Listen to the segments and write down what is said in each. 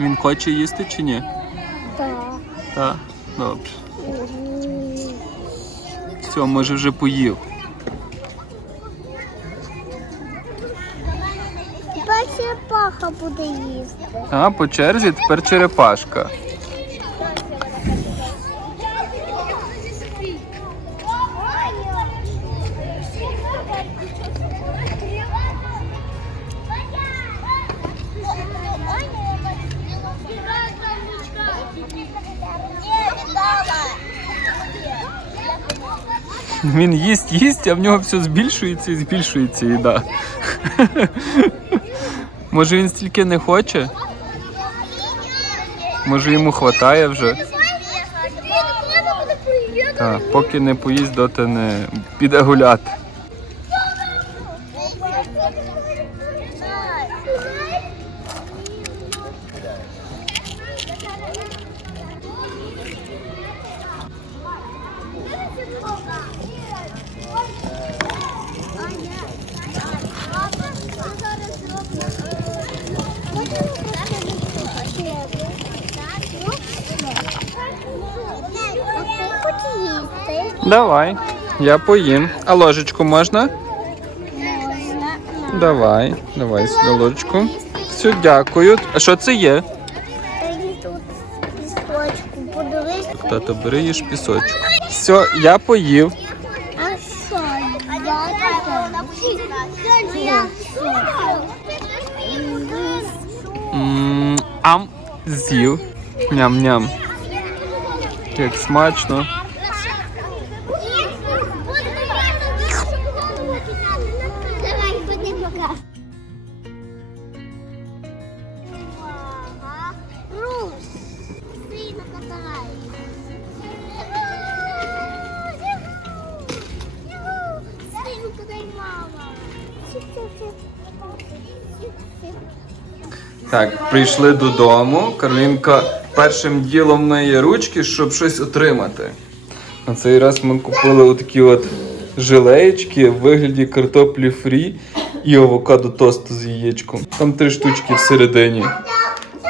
Він хоче їсти чи ні? Так. Так. Добре. Все, може вже поїв. Тепер черепаха буде їсти. А, по черзі тепер черепашка. Він їсть, їсть, а в нього все збільшується і збільшується їда. Може він стільки не хоче? Може йому хватає вже? Так, поки не поїсть, доти не піде гуляти. Давай, я поїм. А ложечку можна? Давай, давай сюди ложечку. Все, дякую. А що це є? Пісочку. Тато, бери їж пісочок. Все, я поїв. М, Ам, з'їв. Ням-ням. Як смачно. Так, прийшли додому. Каролінка першим ділом миє ручки, щоб щось отримати. На цей раз ми купили отакі от жилеєчки в вигляді картоплі фрі і авокадо тосту з яєчком. Там три штучки всередині.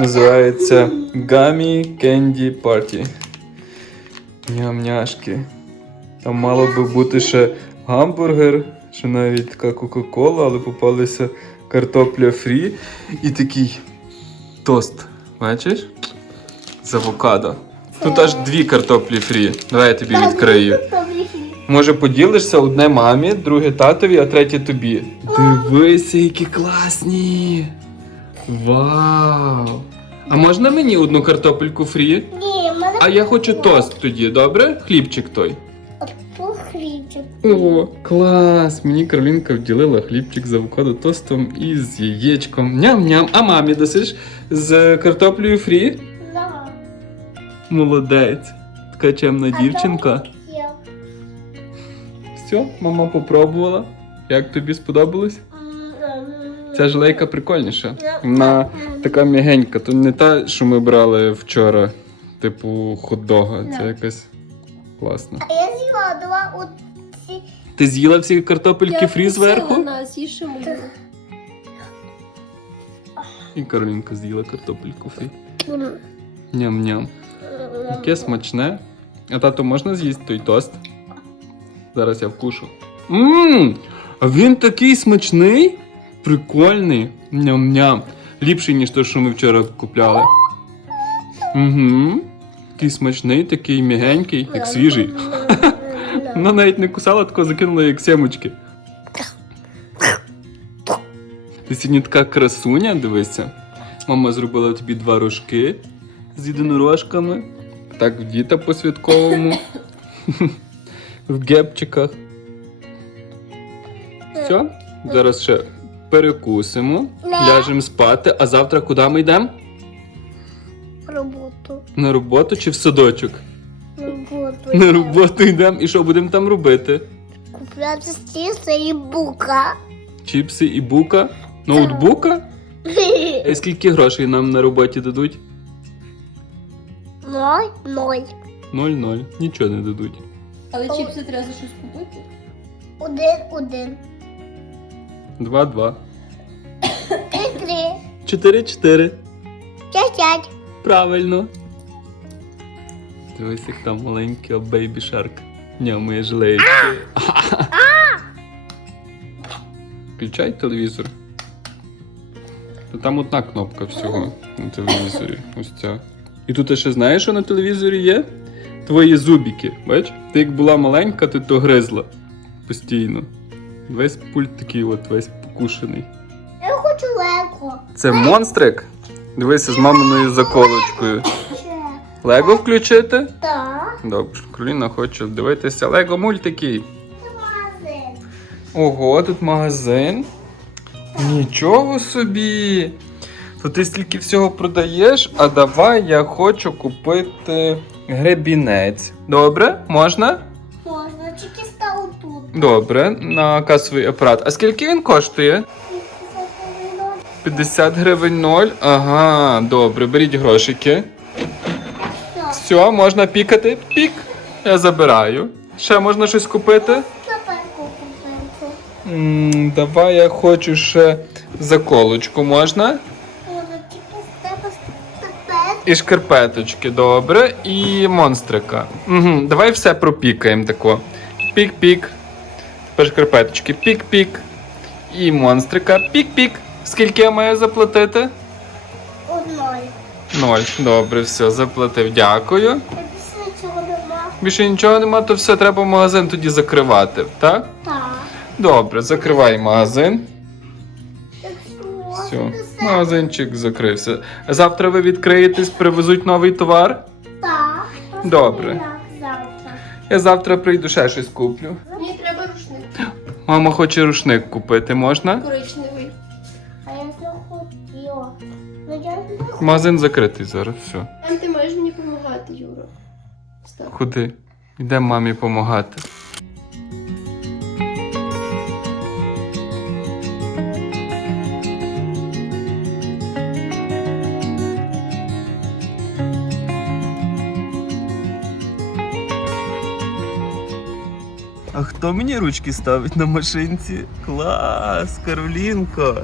Називається Gummy Candy Party. Ням-няшки. Там мало би бути ще гамбургер, ще навіть така Кока-Кола, але попалися картопля фрі і такий тост. Бачиш? З авокадо. Тут аж дві картоплі фрі. Давай я тобі відкрию. Може поділишся одне мамі, друге татові, а третє тобі. Дивися, які класні! Вау! А можна мені одну картопельку фрі? Ні, А я хочу тост тоді, добре? Хлібчик той. Похрічик. О, клас! Мені Каролінка вділила хлібчик з авокадо тостом і з яєчком. Ням-ням. А мамі досиш з картоплею фрі? Давай. Молодець. Така чемна дівчинка. Все, мама попробувала. Як тобі сподобалось? Ця жилейка прикольніша. Вона така м'ягенька. То не та, що ми брали вчора, типу хот-дога. Це якась класна. А я з'їла два. Ти з'їла всі картопельки фрі зверху? нас, їж. І Каролінка з'їла картопельку фрі. Ням-ням. Яке смачне. А тато можна з'їсти той тост? Зараз я вкушу. Ммм! А він такий смачний. Прикольний. Ням-ням. Ліпший, ніж той, що ми вчора купляли. Угу. Такий смачний, такий м'ягенький, як свіжий. Вона навіть не кусала, тако закинула як семочки. Ти сьогодні така красуня, дивися. Мама зробила тобі два рожки з єдинорожками. Так, в діта по святковому. в гепчиках. Все. Зараз ще перекусимо, ляжемо спати, а завтра куди ми йдемо? Роботу. На роботу чи в садочок? Роботу. На роботу йдемо і що будемо там робити? Купляти стіса і бука. Чіпси і бука? Ноутбука? І скільки грошей нам на роботі дадуть? Ноль, ноль. Ноль-ноль. Нічого не дадуть. Але чіпси треба за щось купити. Один, один. Два-два. Три, три. Чотири-чотири. Сядь. Правильно. Дивись, як там маленький бейбі шарк. Нямує жилейки. Включай телевізор. Та там одна кнопка всього на телевізорі. Ось ця. І тут ще знаєш, що на телевізорі є? Твої зубики. Бач? Ти як була маленька, ти то гризла постійно. Весь пульт такий от весь покушений. Я хочу лего. Це монстрик? Дивися з маминою заколочкою. Лего включити? Так. Добре, Кроліна хоче дивитися Лего мультики. Це магазин. Ого, тут магазин. Нічого собі. То ти стільки всього продаєш, а давай я хочу купити гребінець. Добре? Можна? Можна, тільки став тут. Добре, на касовий апарат. А скільки він коштує? 50 гривень 0. Ага, добре, беріть грошики. Все. Можна пікати. Пік. Я забираю. Ще можна щось купити? М, давай я хочу ще заколочку можна. І шкарпеточки, добре. І монстрика. Угу, давай все пропікаємо тако. Пік-пік. Тепер шкарпеточки. Пік-пік. І монстрика. Пік-пік. Скільки я маю заплатити? Ноль. Добре, все, заплатив. Дякую. Більше нічого нема. Більше нічого нема, то все треба магазин тоді закривати, так? Так. Добре, закривай магазин. Все, магазинчик закрився. Завтра ви відкриєтесь, привезуть новий товар. Так. Добре. Я завтра прийду ще щось куплю. Мені треба рушник Мама хоче рушник купити, можна? коричневий. Магазин закритий зараз, все. Там ти маєш мені допомагати, Юра. Став. Куди? Йдемо мамі допомагати. А хто мені ручки ставить на машинці? Клас, Каролінко.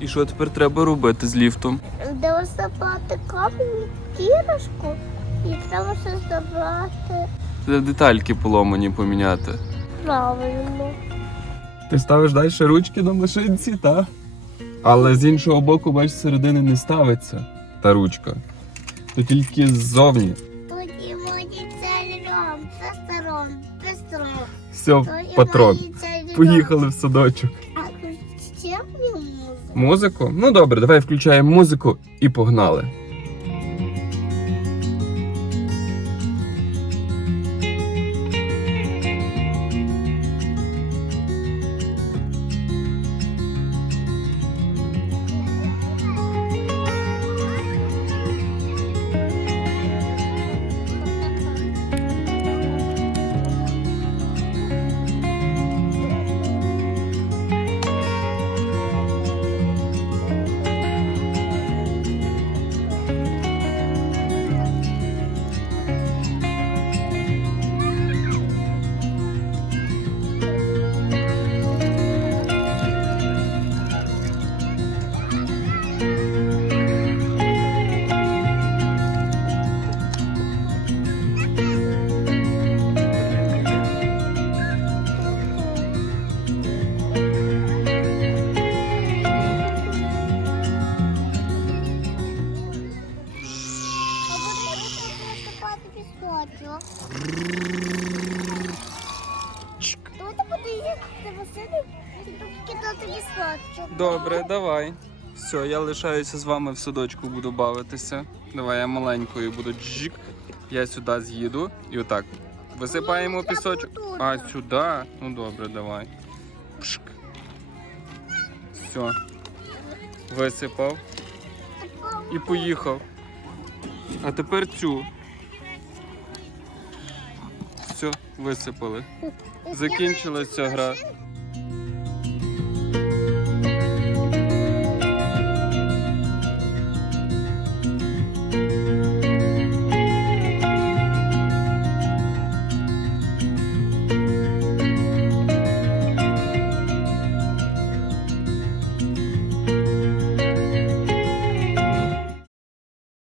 І що тепер треба робити з ліфтом? де забрати камінь, кірочку, і треба ще забрати Треба детальки поломані поміняти. правильно. Ти ставиш далі ручки на машинці, так? Але з іншого боку, бачиш, середини не ставиться та ручка. То тільки ззовні. Тоді мої царем, пестером, пестером. Все, патрон. Поїхали в садочок. Музику? Ну добре, давай включаємо музику і погнали. Давайте подивіться Василю, і кидати. Добре, давай. Все, я лишаюся з вами в садочку, буду бавитися. Давай я маленькою буду джик. Я сюди з'їду і отак. Висипаємо Ні, пісочок. А, сюди? Ну добре, давай. Пшк. Все. Висипав і поїхав. А тепер цю. Висипали. Закінчилася гра.